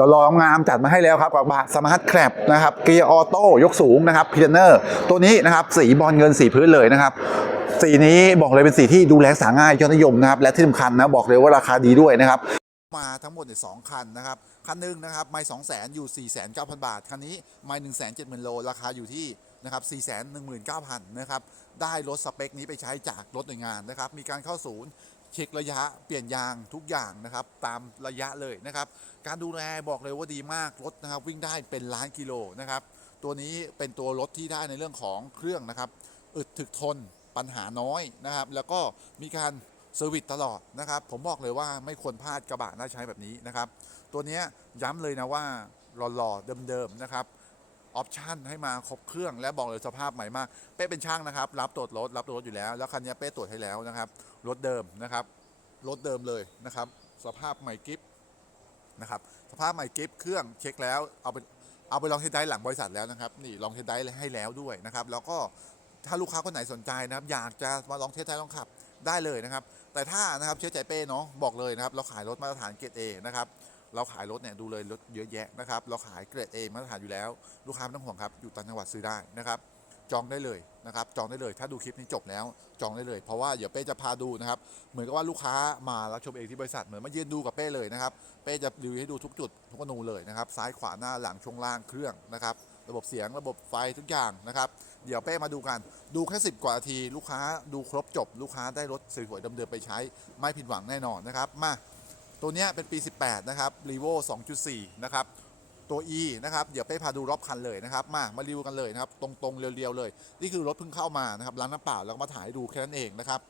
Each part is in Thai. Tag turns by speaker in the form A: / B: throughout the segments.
A: ราลองงามจัดมาให้แล้วครับกับบะสมาร์ทแครบนะครับเกียร์ออโต้ยกสูงนะครับพิลเนอร์ตัวนี้นะครับสีบอลเงินสีพื้นเลยนะครับสีนี้บอกเลยเป็นสีที่ดูแลรักษาง่ายยอดนิยมนะครับและที่สำคัญนะบอกเลยว่าราคาดีด้วยนะครับมาทั้งหมดในสองคันนะครับคันหนึ่งนะครับไม่สองแสนอยู่4ี่แสนเก้าพันบาท คันนี้ไม่หนึ่งแสนเจ็ดหมื่นโลราคาอยู่ที่นะครับสี่แสนหนึ่งหมื่นเก้าพันนะครับได้รถสเปคนี้ไปใช้จากรถหน่วยงานนะครับมีการเข้าศูนย์ เช็คระยะเปลี่ยนยางทุกอย่างนะครับ ตามระยะเลยนะครับ การดูแลบอกเลยว่าดีมากรถนะครับ วิ่งได้เป็นล้านกิโลนะครับ ตัวนี้เป็นตัวรถที่ได้ในเรื่องของเครื่องนะครับ อึดถึกทนปัญหาน้อยนะครับ แล้วก็มีการเซอร์วิสตลอดนะครับ ผมบอกเลยว่าไม่ควรพลาดกระบะน่าใช้แบบนี้นะครับ ตัวนี้ยย้ำเลยนะว่าหล่อๆเดิมๆนะครับ ออปชันให้มาครบเครื่องและบอกเลยสภาพใหม่มาก เป้เป็นช่างนะครับ รับตรวจรถรับตรวจรถอยู่แล้ว แล้วคันนี้เป้ตรวจให้แล้วนะครับ รถเดิมนะครับรถเดิมเลยนะครับ สภาพใหม่กิฟนะครับสภาพใหม่กิฟเครื่องเช็คแล้วเอาไปเอาไปลองเทสได้หลังบริษัทแล้วนะครับนี่ลองเทสได้ให้แล้วด้วยนะครับ แล้วก็ถ้าลูกค้าคนไหนสนใจนะครับ อยากจะมาลองเทสได้ลองขับได้เลยนะครับ แต่ถ้านะครับเชื่อใจเป้เนาะบอกเลยนะครับ เราขายรถมาตรฐานเกรด A นะครับ เราขายรถเนี่ยดูเลยรถเยอะแยะนะครับ เราขายเกรด A มาตรฐานอยู่แล้ว ลูกค้าไม่ต้องห่วงครับ อยู่ต่างจังหวัดซื้อได้นะครับ จองได้เลยนะครับ จองได้เลย ถ้าดูคลิปนี้จบแล้ว จองได้เลย เพราะว่าเดี๋ยวเป้จะพาดูนะครับ เหมือนกับว่าลูกค้ามารับชมเองที่บริษัท เหมือนมายืนดูกับเป้เลยนะครับ เป้จะรีวิวให้ดูทุกจุดทุกอนูเลยนะครับ ซ้ายขวาหน้าหลังช่วงล่างเครื่องนะครับ ระบบเสียงระบบไฟทุกอย่างนะครับ เดี๋ยวเป้มาดูกัน ดูแค่สิบกว่านาที ลูกค้าดูครบจบ ลูกค้าได้รถสวยๆเดิมๆไปใช้ ไม่ผิดหวังแน่นอนนะครับ มา ตัวนี้เป็นปี 18 นะครับ r e v o 2.4 นะครับ ตัว E นะครับ เดี๋ยวเป้พาดูรอบคันเลยนะครับ มา มารีวิวกันเลยนะครับ ตรงๆ เรียวๆ เลย นี่คือรถเพิ่งเข้ามานะครับ ร้านน้ำเปล่าแล้วก็มาถ่ายให้ดูแค่นั้นเองนะครับ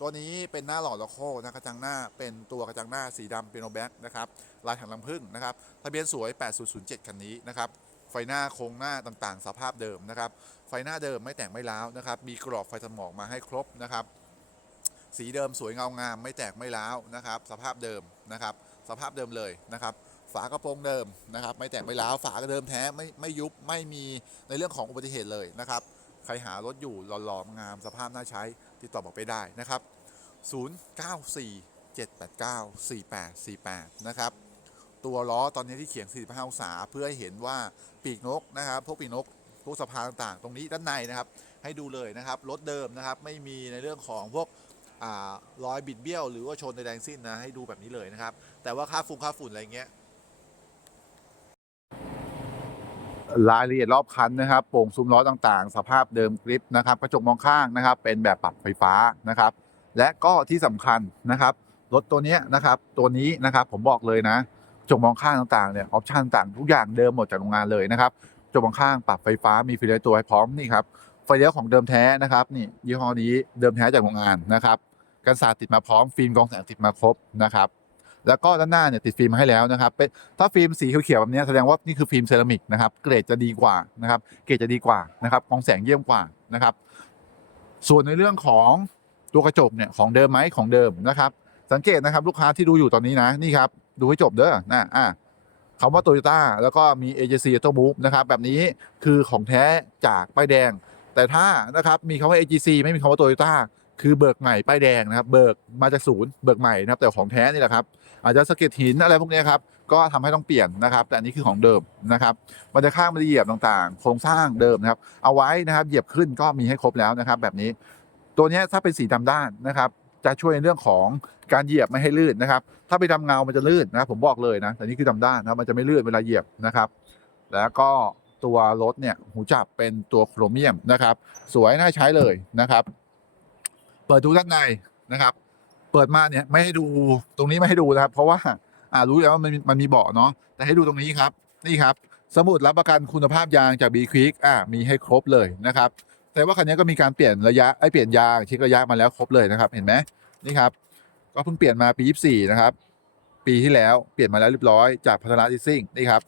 A: ตัวนี้เป็นหน้าหล่อลโคนะกระจังหน้า เป็นตัวกระจังหน้าสีดำเป็นโนแบ็กนะครับ ลายถังลำพึ่งนะครับ ทะเบียนสวย 8007 คันนี้นะครับไฟหน้าโครงหน้าต่างๆ สภาพเดิมนะครับ ไฟหน้าเดิมไม่แต่งไม่ร้าวนะครับ มีกรอบไฟสมองมาให้ครบนะครับ สีเดิมสวยเงางามไม่แตกไม่ร้าวนะครับ สภาพเดิมนะครับ สภาพเดิมเลยนะครับ ฝากระโปรงเดิมนะครับ ไม่แตกไม่ร้าวฝากระเดิมแท้ไม่ไม่ยุบไม่มีในเรื่องของอุบัติเหตุเลยนะครับ ใครหารถอยู่หล่อๆงาม สภาพน่าใช้ติดต่อบอกไปได้นะครับ 0947894848 นะครับ ตัวล้อตอนนี้ที่เขียง 45 องศาเพื่อให้เห็นว่าปีกนกนะครับพวกปีกนกพวกสะพานต่างๆ ตรงนี้ด้านในนะครับ ให้ดูเลยนะครับรถเดิมนะครับ ไม่มีในเรื่องของพวก รอยบิดเบี้ยวหรือว่าชนในแดงสิ้นนะให้ดูแบบนี้เลยนะครับ แต่ว่าค่าฟุ้งค่าฝุ่นอะไรเงี้ยรายละเอียดรอบคันนะครับโป่งซุ้มล้อต่างๆ สภาพเดิมกริปนะครับกระจกมองข้างนะครับ เป็นแบบปรับไฟฟ้านะครับ และก็ที่สำคัญนะครับรถตัวนี้นะครับ ตัวนี้นะครับผมบอกเลยนะกระจกมองข้างต่างๆเนี่ยออปชันต่างทุกอย่างเดิมหมดจากโรงงานเลยนะครับกระจกมองข้างปรับไฟฟ้ามีไฟเลี้ยวตัวให้พร้อมนี่ครับไฟเลี้ยวของเดิมแท้นะครับนี่ยี่ห้อนี้เดิมแท้จากโรงงานนะครับ กันศาสตร์ติดมาพร้อมฟิล์มกรองแสงติดมาครบนะครับแล้วก็ด้านหน้าเนี่ยติดฟิล์มให้แล้วนะครับเป็นถ้าฟิล์มสีเขียวๆแบบนี้แสดงว่านี่คือฟิล์มเซรามิกนะครับเกรดจะดีกว่านะครับเกรดจะดีกว่านะครับกรองแสงเยี่ยมกว่านะครับ ส่วนในเรื่องของตัวกระจกเนี่ยของเดิมไหมของเดิมนะครับ สังเกตนะครับลูกค้าที่ดูอยู่ตอนนี้นะนี่ครับดูให้จบเด้อนะอะคำว่าโตโยต้าแล้วก็มี AJC Auto Move นะครับแบบนี้คือของแท้จากป้ายแดง แต่ถ้านะครับมีคำว่า AGC ไม่มีคำว่าโตโยต้า คือเบิกใหม่ป้ายแดงนะครับ เบิกมาจากศูนย์เบิกใหม่นะครับแต่ของแท้นี่แหละครับ อาจจะสะเก็ดหินอะไรพวกนี้ครับก็ทำให้ต้องเปลี่ยนนะครับ แต่อันนี้คือของเดิมนะครับมันจะข้างมันจะเหยียบต่างๆ โครงสร้างเดิมนะครับ เอาไว้นะครับเหยียบขึ้นก็มีให้ครบแล้วนะครับ แบบนี้ตัวนี้ถ้าเป็นสีดำด้านนะครับจะช่วยในเรื่องของการเหยียบไม่ให้ลื่นนะครับ ถ้าไปดำเงา มันจะลื่นนะครับผมบอกเลยนะ แต่นี่คือดำด้านนะครับมันจะไม่ลื่นเวลาเหยียบนะครับ แล้วก็ตัวรถเนี่ย หูจับเป็นตัวโครเมียมนะครับ สวยน่าใช้เลยนะครับ เปิดดูด้านในนะครับ เปิดมาเนี่ยไม่ให้ดูตรงนี้ไม่ให้ดูนะครับ เพราะว่าอ่ารู้แล้วว่ามันมันมีเบาะเนาะแต่ให้ดูตรงนี้ครับนี่ครับ สมุดรับประกันคุณภาพยางจาก B Quick อ่ามีให้ครบเลยนะครับ แต่ว่าคันนี้ก็มีการเปลี่ยนระยะไอ้เปลี่ยนยางเช็คระยะมาแล้วครบเลยนะครับ เห็นไหมนี่ครับ ก็เพิ่งเปลี่ยนมาปี 24 นะครับ ปีที่แล้วเปลี่ยนมาแล้วเรียบร้อยจากพัฒนาดิซิ่งนี่ครับ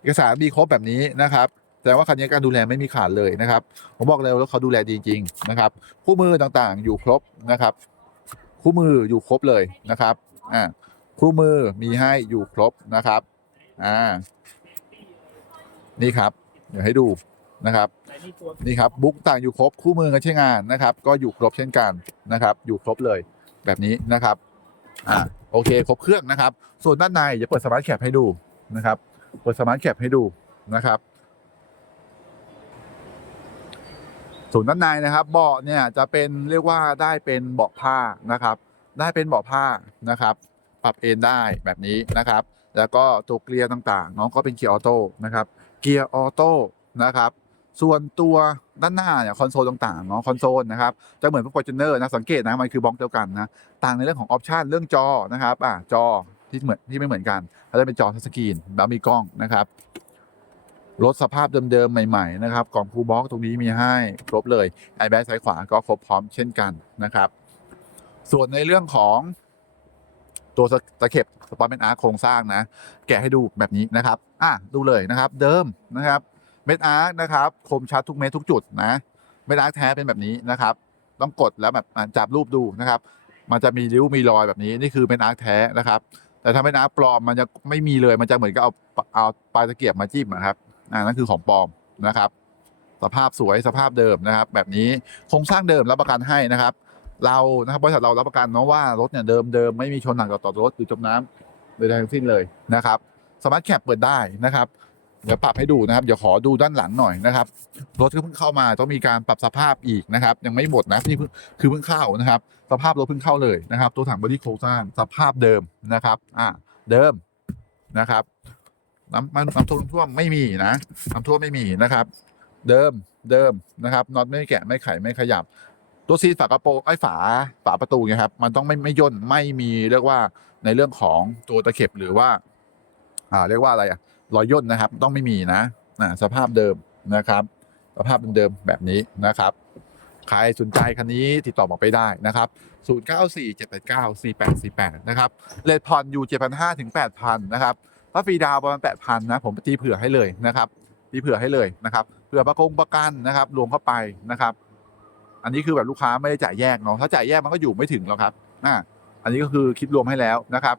A: เอกสารมีครบแบบนี้นะครับ แต่ว่าคันนี้การดูแลไม่มีขาดเลยนะครับ ผมบอกเลยว่าเขาดูแลดีจริงๆนะครับ คู่มือต่างๆ อยู่ครบนะครับ คู่มืออยู่ครบเลยนะครับอ่าคู่มือมีให้อยู่ครบนะครับอ่านี่ครับ เดี๋ยวให้ดูนะครับนี่ครับบุ๊กต่างอยู่ครบคู่มือการใช้งานนะครับ ก็อยู่ครบเช่นกันนะครับ อยู่ครบเลยแบบนี้นะครับอ่าโอเคครบเครื่องนะครับ ส่วนด้านในจะเปิดสมาร์ทแคปให้ดูนะครับ เปิดสมาร์ทแคปให้ดูนะครับ ส่วนด้านในนะครับเบาะเนี่ยจะเป็นเรียกว่าได้เป็นเบาะผ้านะครับ ได้เป็นเบาะผ้านะครับ ปรับเอนได้แบบนี้นะครับ แล้วก็ตัวเกียร์ต่างๆ น้องก็เป็นเกียร์ออโต้นะครับเกียร์ออโต้นะครับ ส่วนตัวด้านหน้าเนี่ยคอนโซลต่างๆเนาะคอนโซลนะครับจะเหมือนพวก f o r t u n e r นะสังเกตนะมันคือบล็อกเดียวกันนะต่างในเรื่องของออปชันเรื่องจอนะครับอ่าจอที่เหมือนที่ไม่เหมือนกันเขาจะเป็นจอทัชสกรีนแล้วมีกล้องนะครับ รถสภาพเดิมๆ ใหม่ๆ นะครับ กล่องคูลบ็อกตรงนี้มีให้ครบเลยไอแบ็ซ้ายขวาก็ครบพร้อมเช่นกันนะครับ ส่วนในเรื่องของตัวตะเข็บสปอร์ตเป็นอาร์โครงสร้างนะ แกะให้ดูแบบนี้นะครับอะดูเลยนะครับ เดิมนะครับเม็ดอาร์นะครับคมชัดทุกเม็ดทุกจุดนะเม็ดอาร์แท้เป็นแบบนี้นะครับ ต้องกดแล้วแบบจับรูปดูนะครับ มันจะมีริ้วมีรอยแบบนี้นี่คือเป็นอาร์แท้นะครับ แต่ถ้าเป็นอาร์ปลอมมันจะไม่มีเลยมันจะเหมือนกับเอาเอาปลายตะเกียบมาจิ้มนะครับ อ่านั่นคือของปลอมนะครับ สภาพสวยสภาพเดิมนะครับ แบบนี้โครงสร้างเดิมรับประกันให้นะครับ เรานะครับบริษัทเรารับประกันเนาะว่ารถเนี่ยเดิมเดิมไม่มีชนหนักต่อต่อรถหรือจมน้ำใดๆทั้งสิ้นเลยนะครับสมาร์ทแคปเปิดได้นะครับเดี๋ยวปรับให้ดูนะครับเดี๋ยวขอดูด้านหลังหน่อยนะครับรถก็เพิ่งเข้ามาต้องมีการปรับสภาพอีกนะครับ ยังไม่หมดนะนี่เพิ่งคือเพิ่งเข้านะครับ สภาพรถเพิ่งเข้าเลยนะครับ ตัวถังบอดี้โครงสร้างสภาพเดิมนะครับ อ่าเดิมนะครับ น้ำน้ำท่วมท่วมไม่มีนะน้ำท่วมไม่มีนะครับ เดิมเดิมนะครับน็อตไม่แกะไม่ไขไม่ขยับ ตัวซีฝากระโปรงไอ้ฝาฝาประตูไงครับ มันต้องไม่ไม่ย่นไม่มีเรียกว่าในเรื่องของตัวตะเข็บหรือว่าอ่าเรียกว่าอะไรอะรอยย่นนะครับ ต้องไม่มีนะอ่าสภาพเดิมนะครับ สภาพเดิมแบบนี้นะครับใครสนใจคันนี้ติดต่อมาไปได้นะครับ 0947894848 นะครับเลทผ่อนอยู่7,500ถึง8,000 นะครับ ถ้าฟรีดาวประมาณ8,000นนะผมตีเผื่อให้เลยนะครับตีเผื่อให้เลยนะครับเผื่อประกงประกันนะครับรวมเข้าไปนะครับ อันนี้คือแบบลูกค้าไม่ได้จ่ายแยกเนาะถ้าจ่ายแยกมันก็อยู่ไม่ถึงหรอกครับอ่าอันนี้ก็คือคิดรวมให้แล้วนะครับ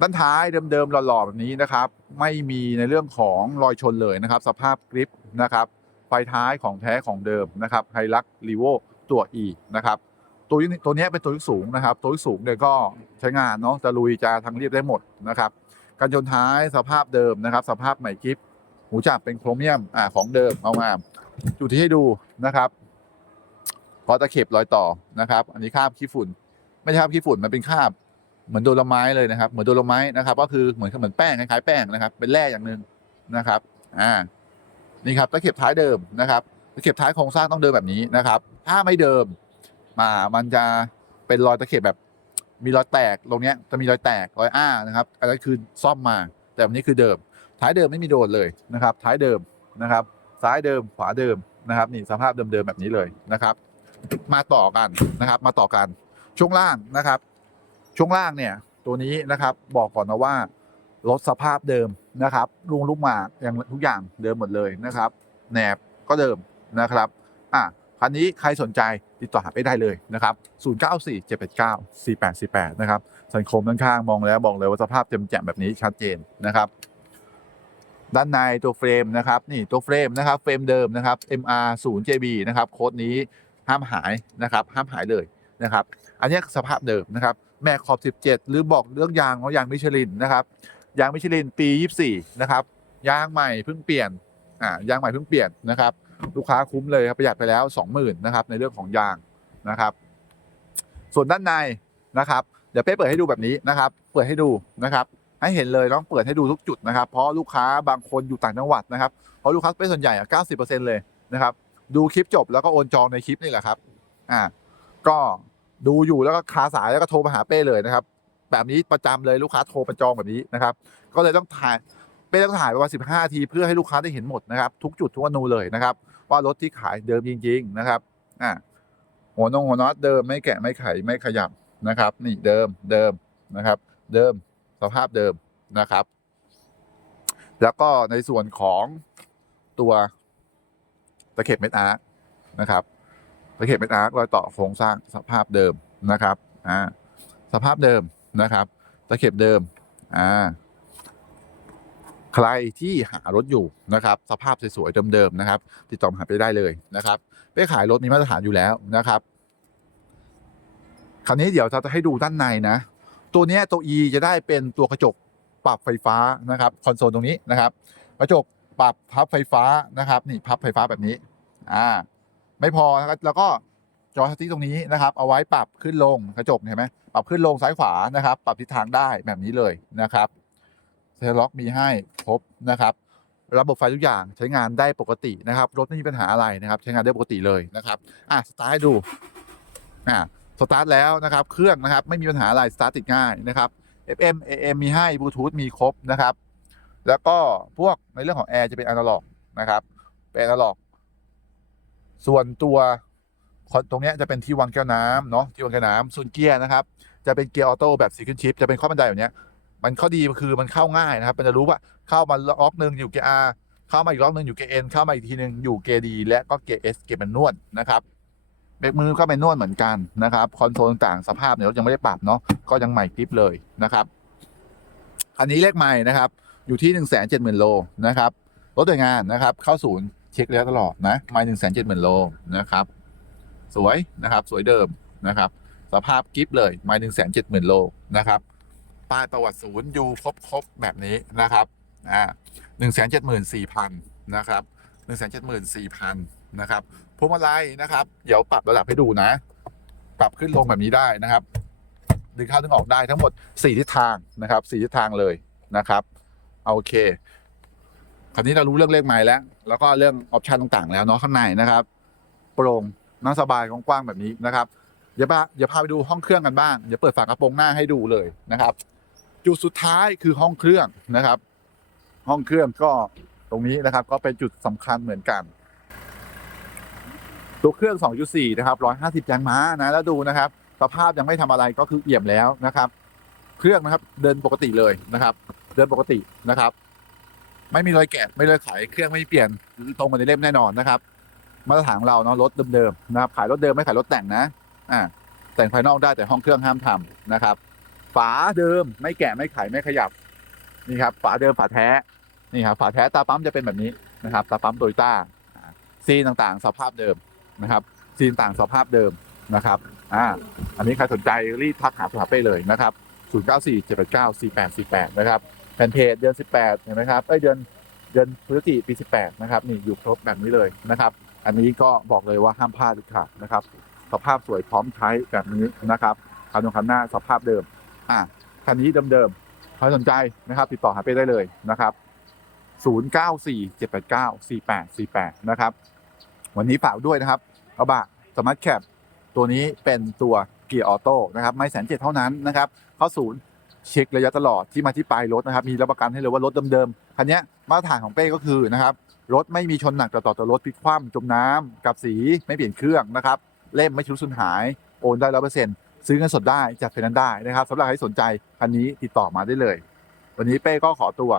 A: ด้านท้ายเดิมๆหล่อๆแบบนี้นะครับ ไม่มีในเรื่องของรอยชนเลยนะครับ สภาพกริปนะครับไฟท้ายของแท้ของเดิมนะครับไฮลักรีโวตัว E นะครับตัวนี้ตัวนี้เป็นตัวยกสูงนะครับ ตัวยกสูงเนี่ยก็ใช้งานเนาะจะลุยจะทางเรียบได้หมดนะครับ กันชนท้ายสภาพเดิมนะครับ สภาพใหม่กิฟหูจับเป็นโครเมียมอ่าของเดิมเอามาจุดที่ให้ดูนะครับพอตะเข็บรอยต่อนะครับ อันนี้คาบขี้ฝุ่น ไม่ใช่คาบขี้ฝุ่นมันเป็นคาบเหมือนโดลไม้เลยนะครับ เหมือนโดลไม้นะครับ ก็คือเหมือนเหมือนแป้งคล้ายๆแป้งนะครับ เป็นแร่อย่างหนึ่งนะครับ อ่า นี่ครับตะเข็บท้ายเดิมนะครับตะเข็บท้ายโครงสร้างต้องเดิมแบบนี้นะครับ ถ้าไม่เดิมมามันจะเป็นรอยตะเข็บแบบ มีรอยแตกตรงเนี้ยจะมีรอยแตกรอยอ้านะครับอันนั้นคือซ่อมมา แต่อันนี้คือเดิม ท้ายเดิมไม่มีโดนเลยนะครับ ท้ายเดิมนะครับ ซ้ายเดิมขวาเดิมนะครับนี่สภาพเดิมๆแบบนี้เลยนะครับ มาต่อกันนะครับ มาต่อกันช่วงล่างนะครับ ช่วงล่างเนี่ยตัวนี้นะครับบอกก่อนนะว่ารถสภาพเดิมนะครับลุงลูกหมากอย่างทุกอย่างเดิมหมดเลยนะครับแหนบก็เดิมนะครับอะ คันนี้ใครสนใจติดต่อหาไปได้เลยนะครับ0947894848นะครับสันคมด้านข้างมองแล้วบอกเลยว่าสภาพเต็มแจ่มแบบนี้ชัดเจนนะครับ ด้านในตัวเฟรมนะครับนี่ตัวเฟรมนะครับเฟรมเดิมนะครับ MR 0 JB นะครับโค้ดนี้ห้ามหายนะครับห้ามหายเลยนะครับอันนี้สภาพเดิมนะครับแม่ขอบ 17 หรือบอกเรื่องยางของยางมิชลินนะครับยางมิชลินปี 24 นะครับ ยางใหม่เพิ่งเปลี่ยนอ่ายางใหม่เพิ่งเปลี่ยนนะครับ ลูกค้าคุ้มเลยครับประหยัดไปแล้ว 20,000นะครับในเรื่องของยางนะครับ ส่วนด้านในนะครับเดี๋ยวเป้เปิดให้ดูแบบนี้นะครับ เปิดให้ดูนะครับ ให้เห็นเลยต้องเปิดให้ดูทุกจุดนะครับ เพราะลูกค้าบางคนอยู่ต่างจังหวัดนะครับเพราะลูกค้าเป็นส่วนใหญ่อะ90%เลยนะครับดูคลิปจบแล้วก็โอนจองในคลิปนี่แหละครับอ่าก็ดูอยู่แล้วก็คาสายแล้วก็โทรมาหาเป้เลยนะครับ แบบนี้ประจำเลยลูกค้าโทรประจองแบบนี้นะครับ ก็เลยต้องถ่ายเป้ต้องถ่ายประมาณ15นาทีเพื่อให้ลูกค้าได้เห็นหมดนะครับ ทุกจุดทุกอนูเลยนะครับ ว่ารถที่ขายเดิมจริง ๆ นะครับอ่าหัวนงหัวน็อตเดิมไม่แกะไม่ไขไม่ขยับนะครับ นี่เดิมเดิมนะครับ เดิมสภาพเดิมนะครับ แล้วก็ในส่วนของตัวตะเข็บเม็ดอาร์คนะครับตะเข็บเม็ดอาร์ครอยต่อโครงสร้างสภาพเดิมนะครับอ่าสภาพเดิมนะครับ ตะเข็บเดิมอ่า ใครที่หารถอยู่นะครับสภาพสวยๆเดิมๆนะครับ ติดต่อมาหาไปได้เลยนะครับไปขายรถมีมาตรฐานอยู่แล้วนะครับ คราวนี้เดี๋ยวจะให้ดูด้านในนะ ตัวนี้ตัว E จะได้เป็นตัวกระจกปรับไฟฟ้านะครับคอนโซลตรงนี้นะครับ กระจกปรับพับไฟฟ้านะครับ นี่พับไฟฟ้าแบบนี้อ่าไม่พอนะครับแล้วก็จอสติ๊กตรงนี้นะครับ เอาไว้ปรับขึ้นลงกระจกเห็นไหมปรับขึ้นลงซ้ายขวานะครับ ปรับทิศทางได้แบบนี้เลยนะครับ เซลล็อกมีให้ครบนะครับระบบไฟทุกอย่างใช้งานได้ปกตินะครับ รถไม่มีปัญหาอะไรนะครับ ใช้งานได้ปกติเลยนะครับอะสตาร์ทดูอะสตาร์ทแล้วนะครับ เครื่องนะครับไม่มีปัญหาอะไรสตาร์ทติดง่ายนะครับ FM AM มีให้บลูทูธมีครบนะครับ แล้วก็พวกในเรื่องของแอร์จะเป็นอนาล็อกนะครับเป็นอนาล็อก ส่วนตัวตรงเนี้ยจะเป็นที่วางแก้วน้ำเนาะที่วางแก้วน้ำส่วนเกียร์นะครับ จะเป็นเกียร์ออโต้แบบซิงเกิลชิปจะเป็นข้อบันไดแบบเนี้ย มันข้อดีคือมันเข้าง่ายนะครับ มันจะรู้ว่าเข้ามาล็อกหนึ่งอยู่เกียร์ R เข้ามาอีกล็อกหนึ่งอยู่เกียร์ N เข้ามาอีกทีหนึ่งอยู่เกียร์ D และก็เกียร์ S เกียร์เป็นนวดนะครับเบรกมือก็เป็นนวดเหมือนกันนะครับคอนโซลต่างสภาพเนี่ยรถยังไม่ได้ปรับเนาะก็ยังใหม่กริปเลยนะครับอันนี้เลขใหม่นะครับ อยู่ที่หนึ่งแสนเจ็ดหมื่นโลนะครับรถโดยงานนะครับ เข้าศูนย์เช็คแล้วตลอดนะไม่หนึ่งแสนเจ็ดหมื่นโลนะครับสวยนะครับ สวยเดิมนะครับ สภาพกิฟเลยไม่หนึ่งแสนเจ็ดหมื่นโลนะครับ ป้ายประวัติศูนย์อยู่ครบครบแบบนี้นะครับอ่าหนึ่งแสนเจ็ดหมื่นสี่พันนะครับหนึ่งแสนเจ็ดหมื่นสี่พันนะครับพวงมาลัยนะครับ เดี๋ยวปรับระดับให้ดูนะ ปรับขึ้นลงแบบนี้ได้นะครับดึงเข้าดึงออกได้ทั้งหมดสี่ทิศทางนะครับสี่ทิศทางเลยนะครับโอเคคราวนี้เรารู้เรื่องเลขไม้แล้ว แล้วก็เรื่องออปชันต่างๆ แล้วเนาะข้างในนะครับ โปร่งนั่งสบายกว้างๆแบบนี้นะครับ เดี๋ยวพาเดี๋ยวพาไปดูห้องเครื่องกันบ้าง เดี๋ยวเปิดฝากระโปรงหน้าให้ดูเลยนะครับ จุดสุดท้ายคือห้องเครื่องนะครับ ห้องเครื่องก็ตรงนี้นะครับ ก็เป็นจุดสำคัญเหมือนกัน ตัวเครื่อง 2.4 นะครับ 150แรงม้านะแล้วดูนะครับ สภาพยังไม่ทำอะไรก็คือเอี่ยมแล้วนะครับ เครื่องนะครับเดินปกติเลยนะครับ เดินปกตินะครับ ไม่มีรอยแกะไม่มีรอยไขเครื่องไม่เปลี่ยนตรงกันในเล่มแน่นอนนะครับ มาตรฐานของเราเนาะรถเดิมๆนะครับขายรถเดิมไม่ขายรถแต่งนะอ่าแต่งภายนอกได้แต่ห้องเครื่องห้ามทำนะครับ ฝาเดิมไม่แกะไม่ไขไม่ขยับนี่ครับฝาเดิมฝาแท้นี่ครับฝาแท้ตาปั๊มจะเป็นแบบนี้นะครับตาปั๊มโตโยต้าซีนต่างๆ สภาพเดิมนะครับซีนต่างสภาพเดิมนะครับอ่าอันนี้ใครสนใจรีบทักหาสถาเป้เลยนะครับ0 9 4 7 8 9 4 8 4 8นะครับแผ่นเพจเดือน 18เห็นไหมครับเอ้ยเดือนเดือนพฤศจิกายนปี 18 นะครับ นี่อยู่ครบแบบนี้เลยนะครับ อันนี้ก็บอกเลยว่าห้ามพลาดเด็ดขาดนะครับ สภาพสวยพร้อมใช้แบบนี้นะครับคันตรงคันหน้าสภาพเดิม อะคันนี้เดิมๆใครสนใจนะครับ ติดต่อหาเป้ได้เลยนะครับ0947894848 นะครับ วันนี้ฝากด้วยนะครับกระบะสมาร์ทแคปตัวนี้เป็นตัวเกียร์ออโต้นะครับไม่แสนเจ็ดเท่านั้นนะครับ เข้าศูนย์เช็คระยะตลอดที่มาที่ไปรถนะครับ มีรับประกันให้เลยว่ารถเดิมๆคันนี้มาตรฐานของเป้ก็คือนะครับรถไม่มีชนหนักต่อต่อต่อรถพลิกคว่ำจมน้ำกับสีไม่เปลี่ยนเครื่องนะครับ เล่มไม่ชุดสูญหายโอนได้ร้อยเปอร์เซ็นต์ ซื้อเงินสดได้จากเพนนั้นได้นะครับสำหรับใครสนใจคันนี้ติดต่อมาได้เลย วันนี้เป้ก็ขอตัว